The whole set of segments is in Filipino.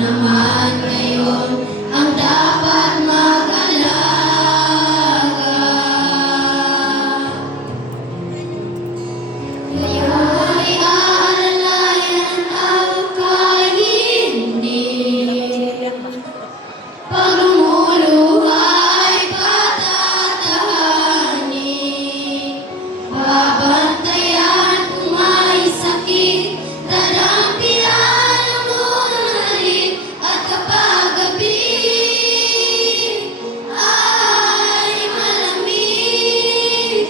naman ngayon ang dapat mag-alaga. Kaya'y aalalayan at kahit hindi, pag lumuluha ay patatahanin. Babantayan kung may sakit, dadampian ang unahin. At kapag gabi ay malamig,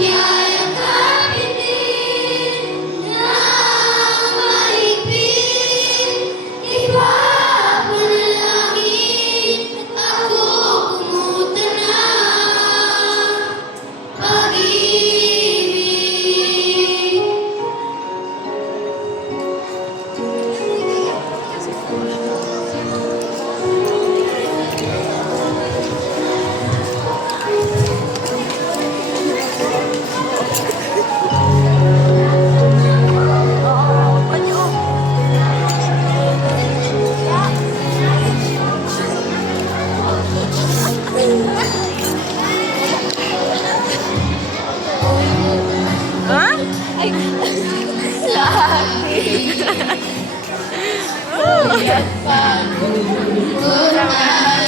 yayakapin din ng mahigpit. Ipapanalangin ako kumutan ng pag-ibig. Ha? Ay, Pag-ibig